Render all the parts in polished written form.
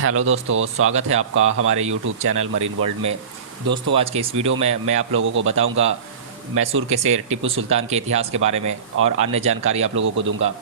Hello दोस्तों, स्वागत है आपका हमारे यूट्यूब चैनल मरीन वर्ल्ड में। दोस्तों, आज के इस वीडियो में मैं आप लोगों को बताऊंगा मैसूर के शेर टीपू सुल्तान के इतिहास के बारे में और अन्य जानकारी आप लोगों को दूंगा।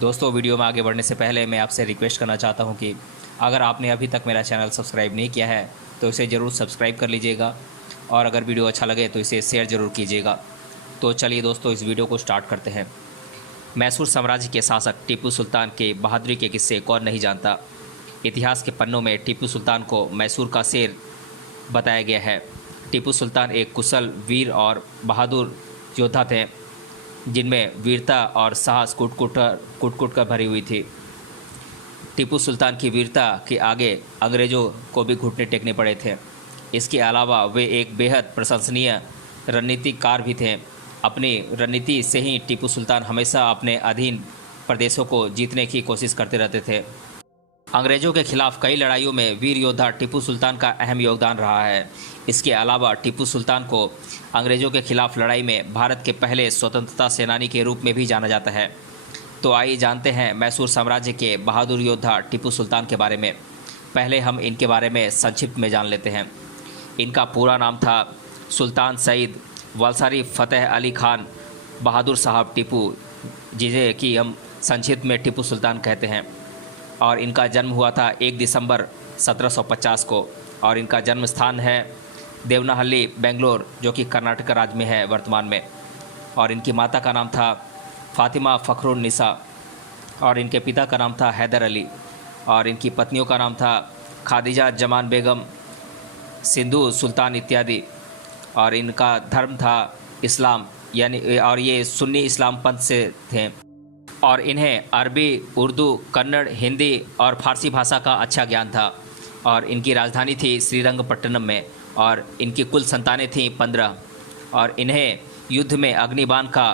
दोस्तों, वीडियो में आगे बढ़ने से पहले मैं आपसे रिक्वेस्ट करना चाहता हूं कि अगर आपने अभी तक मेरा चैनल सब्सक्राइब नहीं किया है तो इसे ज़रूर सब्सक्राइब कर लीजिएगा और अगर वीडियो अच्छा लगे तो इसे शेयर ज़रूर कीजिएगा। तो चलिए दोस्तों, इस वीडियो को स्टार्ट करते हैं। मैसूर साम्राज्य के शासक टीपू सुल्तान के बहादुरी के किस्से कौन नहीं जानता। इतिहास के पन्नों में टीपू सुल्तान को मैसूर का शेर बताया गया है। टीपू सुल्तान एक कुशल, वीर और बहादुर योद्धा थे जिनमें वीरता और साहस कुट कर भरी हुई थी। टीपू सुल्तान की वीरता के आगे अंग्रेज़ों को भी घुटने टेकने पड़े थे। इसके अलावा वे एक बेहद प्रशंसनीय रणनीतिकार भी थे। अपनी रणनीति से ही टीपू सुल्तान हमेशा अपने अधीन प्रदेशों को जीतने की कोशिश करते रहते थे। अंग्रेज़ों के खिलाफ कई लड़ाइयों में वीर योद्धा टीपू सुल्तान का अहम योगदान रहा है। इसके अलावा टीपू सुल्तान को अंग्रेज़ों के खिलाफ लड़ाई में भारत के पहले स्वतंत्रता सेनानी के रूप में भी जाना जाता है। तो आइए जानते हैं मैसूर साम्राज्य के बहादुर योद्धा टीपू सुल्तान के बारे में। पहले हम इनके बारे में संक्षिप्त में जान लेते हैं। इनका पूरा नाम था सुल्तान सईद वालसारी फ़तेह अली खान बहादुर साहब टीपू, जिसे कि हम संक्षिप्त में टीपू सुल्तान कहते हैं। और इनका जन्म हुआ था 1 दिसंबर 1750 को और इनका जन्म स्थान है देवनाहल्ली, बेंगलोर, जो कि कर्नाटक राज्य में है वर्तमान में। और इनकी माता का नाम था फातिमा फ़खरुन्निसा और इनके पिता का नाम था हैदर अली और इनकी पत्नियों का नाम था खादिजा जमान बेगम, सिंधु सुल्तान इत्यादि। और इनका धर्म था इस्लाम, यानी और ये सुन्नी इस्लाम पंथ से थे। और इन्हें अरबी, उर्दू, कन्नड़, हिंदी और फारसी भाषा का अच्छा ज्ञान था। और इनकी राजधानी थी श्रीरंगपट्टनम में और इनकी कुल संतानें थीं 15। और इन्हें युद्ध में अग्निबाण का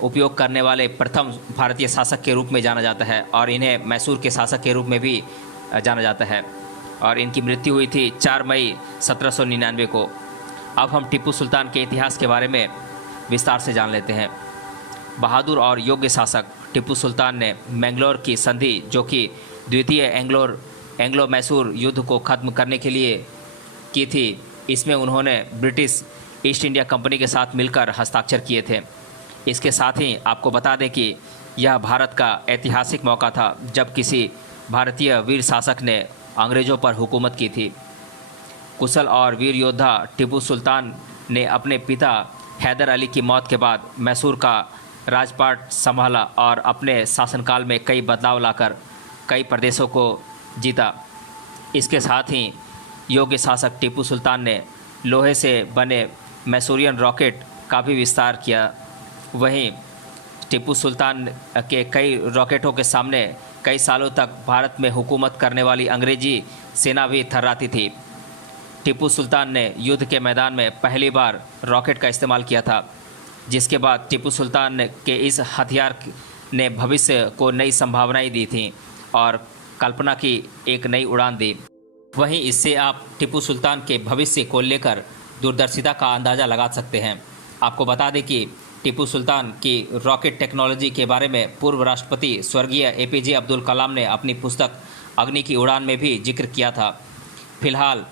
उपयोग करने वाले प्रथम भारतीय शासक के रूप में जाना जाता है और इन्हें मैसूर के शासक के रूप में भी जाना जाता है। और इनकी मृत्यु हुई थी 4 मई 1799 को। अब हम टीपू सुल्तान के इतिहास के बारे में विस्तार से जान लेते हैं। बहादुर और योग्य शासक टीपू सुल्तान ने मैंगलोर की संधि, जो कि द्वितीय एंग्लो मैसूर युद्ध को ख़त्म करने के लिए की थी, इसमें उन्होंने ब्रिटिश ईस्ट इंडिया कंपनी के साथ मिलकर हस्ताक्षर किए थे। इसके साथ ही आपको बता दें कि यह भारत का ऐतिहासिक मौका था जब किसी भारतीय वीर शासक ने अंग्रेज़ों पर हुकूमत की थी। कुशल और वीर योद्धा टीपू सुल्तान ने अपने पिता हैदर अली की मौत के बाद मैसूर का राजपाट संभाला और अपने शासनकाल में कई बदलाव लाकर कई प्रदेशों को जीता। इसके साथ ही योग्य शासक टीपू सुल्तान ने लोहे से बने मैसूरियन रॉकेट का भी विस्तार किया। वहीं टीपू सुल्तान के कई रॉकेटों के सामने कई सालों तक भारत में हुकूमत करने वाली अंग्रेजी सेना भी थर्राती थी। टीपू सुल्तान ने युद्ध के मैदान में पहली बार रॉकेट का इस्तेमाल किया था, जिसके बाद टीपू सुल्तान के इस हथियार ने भविष्य को नई संभावनाएं दी थीं और कल्पना की एक नई उड़ान दी। वहीं इससे आप टीपू सुल्तान के भविष्य को लेकर दूरदर्शिता का अंदाज़ा लगा सकते हैं। आपको बता दें कि टीपू सुल्तान की रॉकेट टेक्नोलॉजी के बारे में पूर्व राष्ट्रपति स्वर्गीय एपीजे अब्दुल कलाम ने अपनी पुस्तक अग्नि की उड़ान में भी जिक्र किया था। फिलहाल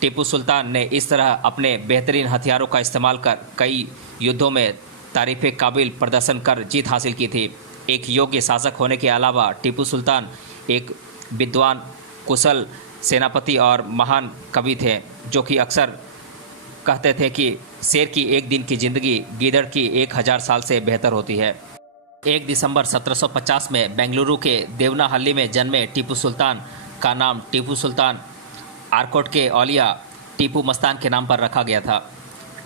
टीपू सुल्तान ने इस तरह अपने बेहतरीन हथियारों का इस्तेमाल कर कई युद्धों में तारीफ़ काबिल प्रदर्शन कर जीत हासिल की थी। एक योग्य शासक होने के अलावा टीपू सुल्तान एक विद्वान, कुशल सेनापति और महान कवि थे, जो कि अक्सर कहते थे कि शेर की एक दिन की ज़िंदगी गीदड़ की 1000 साल से बेहतर होती है। 1 दिसंबर 1750 में बेंगलुरु के देवनाहल्ली में जन्मे टीपू सुल्तान का नाम टीपू सुल्तान आरकोट के औलिया टीपू मस्तान के नाम पर रखा गया था।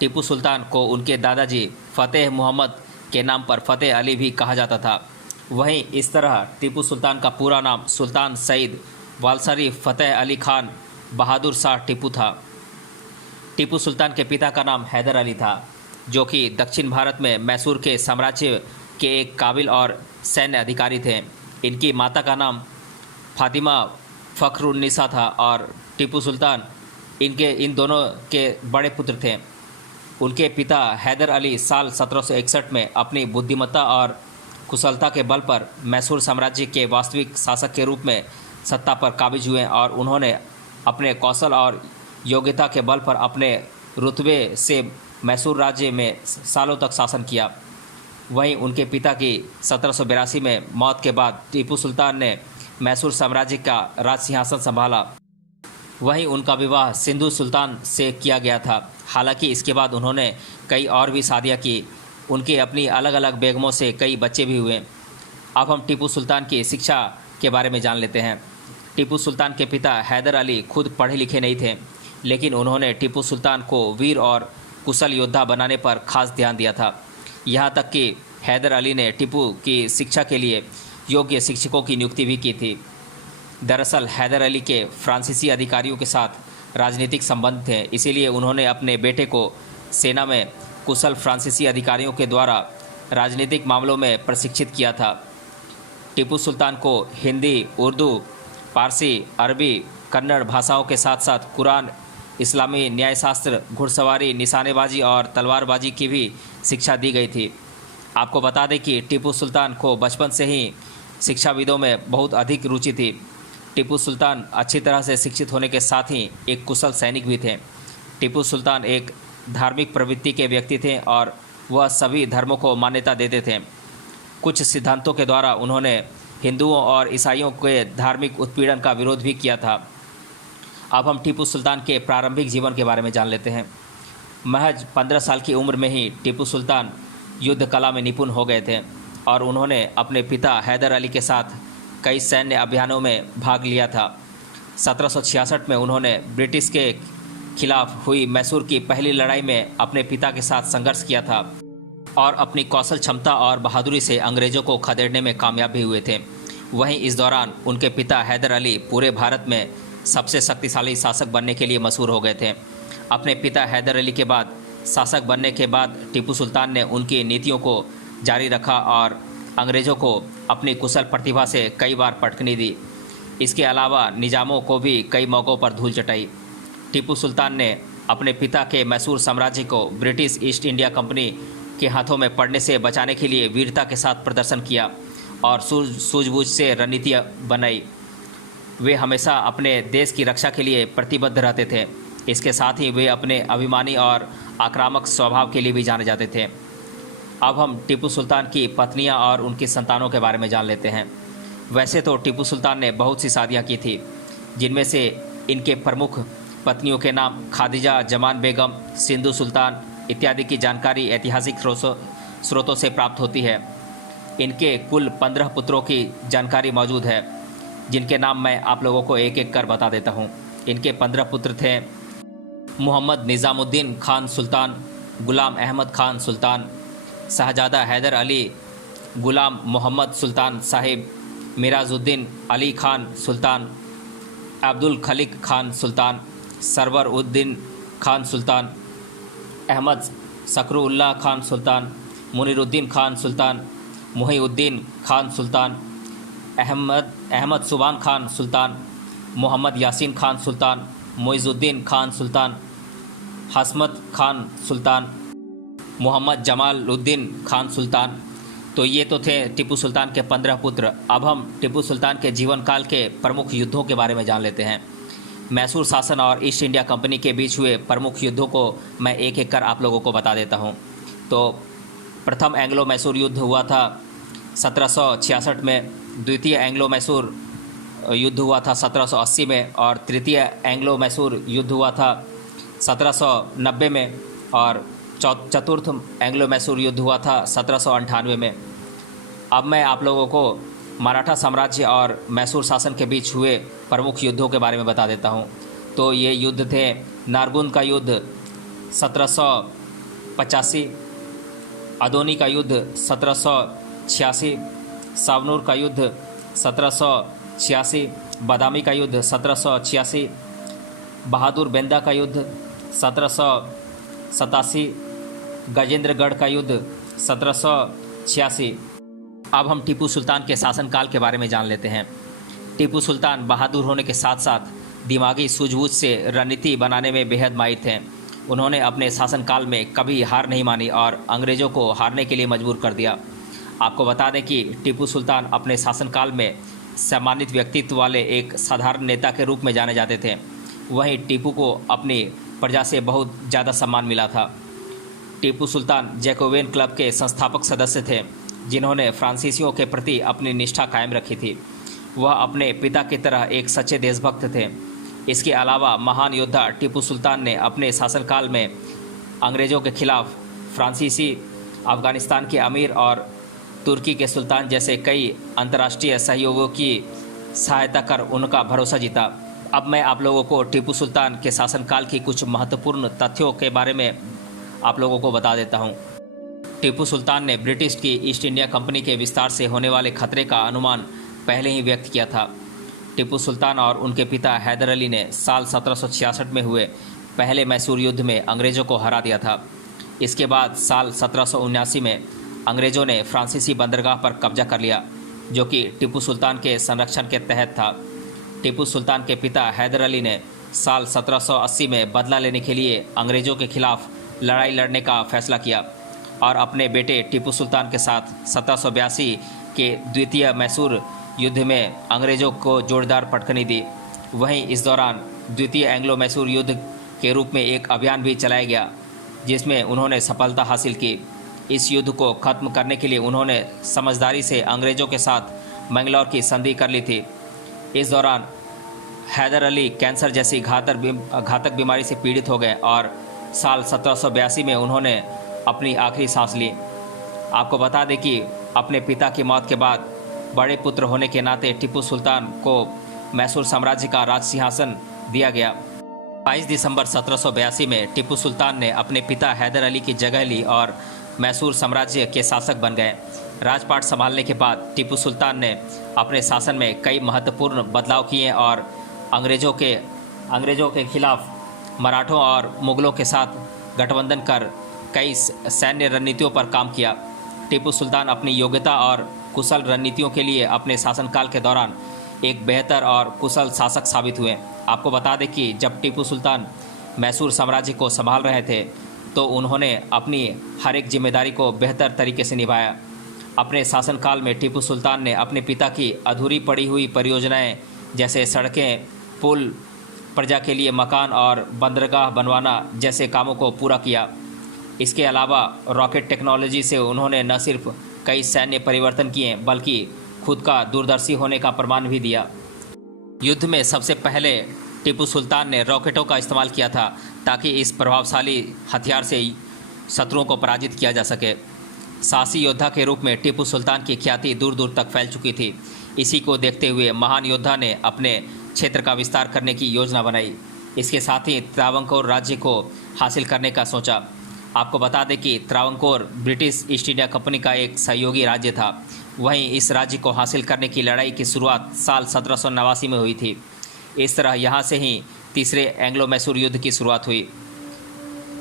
टीपू सुल्तान को उनके दादाजी फ़तेह मोहम्मद के नाम पर फ़तेह अली भी कहा जाता था। वहीं इस तरह टीपू सुल्तान का पूरा नाम सुल्तान सईद वालसारी फ़तेह अली खान बहादुर शाह टीपू था। टीपू सुल्तान के पिता का नाम हैदर अली था, जो कि दक्षिण भारत में मैसूर के साम्राज्य के एक काबिल और सैन्य अधिकारी थे। इनकी माता का नाम फातिमा फ़खरुन्निसा था और टीपू सुल्तान इन दोनों के बड़े पुत्र थे। उनके पिता हैदर अली साल 1761 में अपनी बुद्धिमत्ता और कुशलता के बल पर मैसूर साम्राज्य के वास्तविक शासक के रूप में सत्ता पर काबिज हुए और उन्होंने अपने कौशल और योग्यता के बल पर अपने रुतबे से मैसूर राज्य में सालों तक शासन किया। वहीं उनके पिता की 1782 में मौत के बाद टीपू सुल्तान ने मैसूर साम्राज्य का राज सिंहासन संभाला। वहीं उनका विवाह सिंधु सुल्तान से किया गया था। हालांकि इसके बाद उन्होंने कई और भी शादियां की। उनके अपनी अलग अलग बेगमों से कई बच्चे भी हुए। अब हम टीपू सुल्तान की शिक्षा के बारे में जान लेते हैं। टीपू सुल्तान के पिता हैदर अली खुद पढ़े लिखे नहीं थे, लेकिन उन्होंने टीपू सुल्तान को वीर और कुशल योद्धा बनाने पर खास ध्यान दिया था। यहाँ तक कि हैदर अली ने टीपू की शिक्षा के लिए योग्य शिक्षकों की नियुक्ति भी की थी। दरअसल हैदर अली के फ्रांसीसी अधिकारियों के साथ राजनीतिक संबंध थे, इसीलिए उन्होंने अपने बेटे को सेना में कुशल फ्रांसीसी अधिकारियों के द्वारा राजनीतिक मामलों में प्रशिक्षित किया था। टीपू सुल्तान को हिंदी, उर्दू, पारसी, अरबी, कन्नड़ भाषाओं के साथ साथ कुरान, इस्लामी न्यायशास्त्र, घुड़सवारी, निशानेबाजी और तलवारबाजी की भी शिक्षा दी गई थी। आपको बता दें कि टीपू सुल्तान को बचपन से ही शिक्षाविदों में बहुत अधिक रुचि थी। टीपू सुल्तान अच्छी तरह से शिक्षित होने के साथ ही एक कुशल सैनिक भी थे। टीपू सुल्तान एक धार्मिक प्रवृत्ति के व्यक्ति थे और वह सभी धर्मों को मान्यता देते थे। कुछ सिद्धांतों के द्वारा उन्होंने हिंदुओं और ईसाइयों के धार्मिक उत्पीड़न का विरोध भी किया था। अब हम टीपू सुल्तान के प्रारंभिक जीवन के बारे में जान लेते हैं। महज 15 साल की उम्र में ही टीपू सुल्तान युद्ध कला में निपुण हो गए थे और उन्होंने अपने पिता हैदर अली के साथ कई सैन्य अभियानों में भाग लिया था। 1766 में उन्होंने ब्रिटिश के खिलाफ हुई मैसूर की पहली लड़ाई में अपने पिता के साथ संघर्ष किया था और अपनी कौशल क्षमता और बहादुरी से अंग्रेज़ों को खदेड़ने में कामयाब भी हुए थे। वहीं इस दौरान उनके पिता हैदर अली पूरे भारत में सबसे शक्तिशाली शासक बनने के लिए मशहूर हो गए थे। अपने पिता हैदर अली के बाद शासक बनने के बाद टीपू सुल्तान ने उनकी नीतियों को जारी रखा और अंग्रेज़ों को अपनी कुशल प्रतिभा से कई बार पटकनी दी। इसके अलावा निजामों को भी कई मौक़ों पर धूल चटाई। टीपू सुल्तान ने अपने पिता के मैसूर साम्राज्य को ब्रिटिश ईस्ट इंडिया कंपनी के हाथों में पड़ने से बचाने के लिए वीरता के साथ प्रदर्शन किया और सूझबूझ से रणनीतियाँ बनाई। वे हमेशा अपने देश की रक्षा के लिए प्रतिबद्ध रहते थे। इसके साथ ही वे अपने अभिमानी और आक्रामक स्वभाव के लिए भी जाने जाते थे। अब हम टीपू सुल्तान की पत्नियां और उनकी संतानों के बारे में जान लेते हैं। वैसे तो टीपू सुल्तान ने बहुत सी शादियां की थी, जिनमें से इनके प्रमुख पत्नियों के नाम खादिजा जमान बेगम, सिंधु सुल्तान इत्यादि की जानकारी ऐतिहासिक स्रोतों से प्राप्त होती है। इनके कुल 15 पुत्रों की जानकारी मौजूद है, जिनके नाम मैं आप लोगों को एक एक कर बता देता हूँ। इनके 15 पुत्र थे मोहम्मद निज़ामुद्दीन खान सुल्तान, गुलाम अहमद खान सुल्तान, शहजादा हैदर अली, गुलाम मोहम्मद सुल्तान साहिब, मिराजुद्दीन अली खान सुल्तान, अब्दुल खलीक खान सुल्तान, सरवर उद्दीन खान सुल्तान, अहमद सकरुल्लाह खान सुल्तान, मुनीरुद्दीन खान सुल्तान, मुहीउद्दीन खान सुल्तान, अहमद सुबान खान सुल्तान, मोहम्मद यासीन खान सुल्तान, मुइज़ुद्दीन खान सुल्तान, हसमत खान सुल्तान, मोहम्मद जमालुद्दीन खान सुल्तान। तो ये तो थे टीपू सुल्तान के 15 पुत्र। अब हम टीपू सुल्तान के जीवन काल के प्रमुख युद्धों के बारे में जान लेते हैं। मैसूर शासन और ईस्ट इंडिया कंपनी के बीच हुए प्रमुख युद्धों को मैं एक एक कर आप लोगों को बता देता हूँ। तो प्रथम एंग्लो मैसूर युद्ध हुआ था 1766 में, द्वितीय एंग्लो मैसूर युद्ध हुआ था 1780 में और तृतीय एंग्लो मैसूर युद्ध हुआ था 1790 में और चतुर्थ एंग्लो मैसूर युद्ध हुआ था 1798 में। अब मैं आप लोगों को मराठा साम्राज्य और मैसूर शासन के बीच हुए प्रमुख युद्धों के बारे में बता देता हूँ। तो ये युद्ध थे नारगुन का युद्ध 1785, अदोनी का युद्ध 1786, सावनूर का युद्ध 1786, बादामी का युद्ध 1786, बहादुर बेंदा का युद्ध 1787, गजेंद्रगढ़ का युद्ध 1786। अब हम टीपू सुल्तान के शासनकाल के बारे में जान लेते हैं। टीपू सुल्तान बहादुर होने के साथ साथ दिमागी सूझबूझ से रणनीति बनाने में बेहद माहिर थे। उन्होंने अपने शासनकाल में कभी हार नहीं मानी और अंग्रेज़ों को हारने के लिए मजबूर कर दिया। आपको बता दें कि टीपू सुल्तान अपने शासनकाल में सम्मानित व्यक्तित्व वाले एक साधारण नेता के रूप में जाने जाते थे। वहीं टीपू को अपनी प्रजा से बहुत ज़्यादा सम्मान मिला था। टीपू सुल्तान जैकोबियन क्लब के संस्थापक सदस्य थे, जिन्होंने फ्रांसीसियों के प्रति अपनी निष्ठा कायम रखी थी। वह अपने पिता की तरह एक सच्चे देशभक्त थे। इसके अलावा महान योद्धा टीपू सुल्तान ने अपने शासनकाल में अंग्रेज़ों के खिलाफ फ्रांसीसी, अफ़गानिस्तान के अमीर और तुर्की के सुल्तान जैसे कई अंतर्राष्ट्रीय सहयोगों की सहायता कर उनका भरोसा जीता। अब मैं आप लोगों को टीपू सुल्तान के शासनकाल की कुछ महत्वपूर्ण तथ्यों के बारे में आप लोगों को बता देता हूँ। टीपू सुल्तान ने ब्रिटिश की ईस्ट इंडिया कंपनी के विस्तार से होने वाले खतरे का अनुमान पहले ही व्यक्त किया था। टीपू सुल्तान और उनके पिता हैदर अली ने साल 1766 में हुए पहले मैसूर युद्ध में अंग्रेज़ों को हरा दिया था। इसके बाद साल 1779 में अंग्रेज़ों ने फ्रांसीसी बंदरगाह पर कब्जा कर लिया, जो कि टीपू सुल्तान के संरक्षण के तहत था। टीपू सुल्तान के पिता हैदर अली ने साल 1780 में बदला लेने के लिए अंग्रेज़ों के खिलाफ लड़ाई लड़ने का फैसला किया और अपने बेटे टीपू सुल्तान के साथ 1782 के द्वितीय मैसूर युद्ध में अंग्रेज़ों को जोरदार पटखनी दी। वहीं इस दौरान द्वितीय एंग्लो मैसूर युद्ध के रूप में एक अभियान भी चलाया गया, जिसमें उन्होंने सफलता हासिल की। इस युद्ध को खत्म करने के लिए उन्होंने समझदारी से अंग्रेज़ों के साथ मैंगलोर की संधि कर ली थी। इस दौरान हैदर अली कैंसर जैसी घातक बीमारी से पीड़ित हो गए और साल 1782 में उन्होंने अपनी आखिरी सांस ली। आपको बता दें कि अपने पिता की मौत के बाद बड़े पुत्र होने के नाते टीपू सुल्तान को मैसूर साम्राज्य का राज सिंहासन दिया गया। 22 दिसंबर 1782 में टीपू सुल्तान ने अपने पिता हैदर अली की जगह ली और मैसूर साम्राज्य के शासक बन गए। राजपाट संभालने के बाद टीपू सुल्तान ने अपने शासन में कई महत्वपूर्ण बदलाव किए और अंग्रेज़ों के खिलाफ मराठों और मुग़लों के साथ गठबंधन कर कई सैन्य रणनीतियों पर काम किया। टीपू सुल्तान अपनी योग्यता और कुशल रणनीतियों के लिए अपने शासनकाल के दौरान एक बेहतर और कुशल शासक साबित हुए। आपको बता दें कि जब टीपू सुल्तान मैसूर साम्राज्य को संभाल रहे थे तो उन्होंने अपनी हर एक जिम्मेदारी को बेहतर तरीके से निभाया। अपने शासनकाल में टीपू सुल्तान ने अपने पिता की अधूरी पड़ी हुई परियोजनाएं जैसे सड़कें, पुल, प्रजा के लिए मकान और बंदरगाह बनवाना जैसे कामों को पूरा किया। इसके अलावा रॉकेट टेक्नोलॉजी से उन्होंने न सिर्फ कई सैन्य परिवर्तन किए बल्कि खुद का दूरदर्शी होने का प्रमाण भी दिया। युद्ध में सबसे पहले टीपू सुल्तान ने रॉकेटों का इस्तेमाल किया था ताकि इस प्रभावशाली हथियार से शत्रुओं को पराजित किया जा सके। साहसी योद्धा के रूप में टीपू सुल्तान की ख्याति दूर दूर तक फैल चुकी थी। इसी को देखते हुए महान योद्धा ने अपने क्षेत्र का विस्तार करने की योजना बनाई। इसके साथ ही त्रावणकोर राज्य को हासिल करने का सोचा। आपको बता दें कि Travancore British east India company का एक सहयोगी राज्य था। वहीं इस राज्य को हासिल करने की लड़ाई की शुरुआत साल 1789 में हुई थी। इस तरह यहाँ से ही तीसरे एंग्लो मैसूर युद्ध की शुरुआत हुई।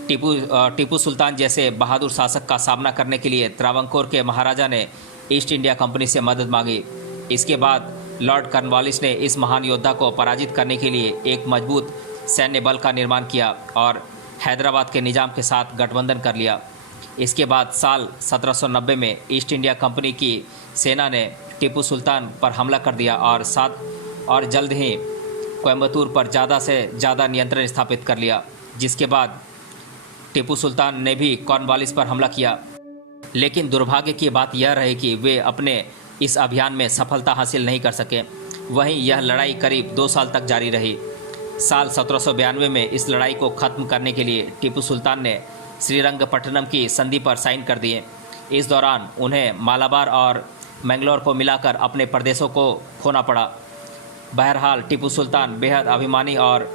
टीपू सुल्तान जैसे बहादुर शासक का सामना करने के लिए त्रावणकोर के महाराजा ने ईस्ट इंडिया कंपनी से मदद मांगी। इसके बाद लॉर्ड कॉर्नवालिस ने इस महान योद्धा को पराजित करने के लिए एक मजबूत सैन्य बल का निर्माण किया और हैदराबाद के निजाम के साथ गठबंधन कर लिया। इसके बाद साल 1790 में ईस्ट इंडिया कंपनी की सेना ने टीपू सुल्तान पर हमला कर दिया और जल्द ही कोयम्बतूर पर ज़्यादा से ज़्यादा नियंत्रण स्थापित कर लिया। जिसके बाद टीपू सुल्तान ने भी कॉर्नवालिस पर हमला किया, लेकिन दुर्भाग्य की बात यह रही कि वे अपने इस अभियान में सफलता हासिल नहीं कर सके। वहीं यह लड़ाई करीब 2 साल तक जारी रही। साल 1792 में इस लड़ाई को ख़त्म करने के लिए टीपू सुल्तान ने श्रीरंगपट्टनम की संधि पर साइन कर दिए। इस दौरान उन्हें मालाबार और मैंगलोर को मिलाकर अपने प्रदेशों को खोना पड़ा। बहरहाल टीपू सुल्तान बेहद अभिमानी और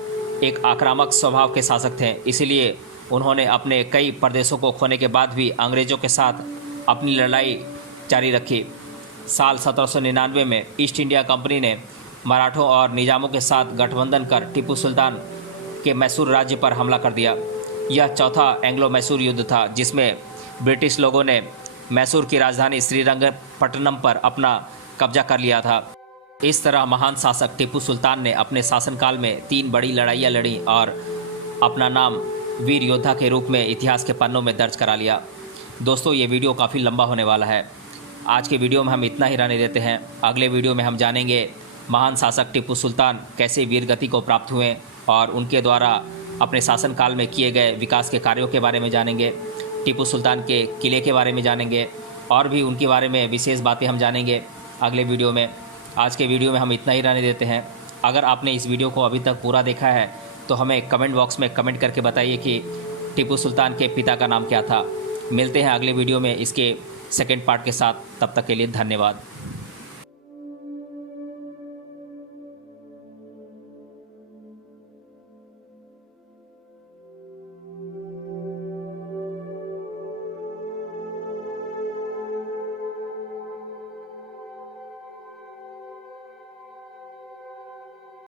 एक आक्रामक स्वभाव के शासक थे, इसलिए उन्होंने अपने कई प्रदेशों को खोने के बाद भी अंग्रेज़ों के साथ अपनी लड़ाई जारी रखी। साल 1799 में ईस्ट इंडिया कंपनी ने मराठों और निजामों के साथ गठबंधन कर टीपू सुल्तान के मैसूर राज्य पर हमला कर दिया। यह चौथा एंग्लो मैसूर युद्ध था जिसमें ब्रिटिश लोगों ने मैसूर की राजधानी श्रीरंगपट्टनम पर अपना कब्जा कर लिया था। इस तरह महान शासक टीपू सुल्तान ने अपने शासनकाल में 3 बड़ी लड़ाइयाँ लड़ी और अपना नाम वीर योद्धा के रूप में इतिहास के पन्नों में दर्ज करा लिया। दोस्तों, ये वीडियो काफ़ी लंबा होने वाला है। आज के वीडियो में हम इतना ही रहने देते हैं। अगले वीडियो में हम जानेंगे महान शासक टिप्पू सुल्तान कैसे वीर गति को प्राप्त हुए और उनके द्वारा अपने शासनकाल में किए गए विकास के कार्यों के बारे में जानेंगे। टिप्पू सुल्तान के किले के बारे में जानेंगे और भी उनके बारे में विशेष बातें हम जानेंगे अगले वीडियो में। आज के वीडियो में हम इतना ही रहने देते हैं। अगर आपने इस वीडियो को अभी तक पूरा देखा है तो हमें कमेंट बॉक्स में कमेंट करके बताइए कि टिप्पू सुल्तान के पिता का नाम क्या था। मिलते हैं अगले वीडियो में इसके सेकंड पार्ट के साथ। तब तक के लिए धन्यवाद।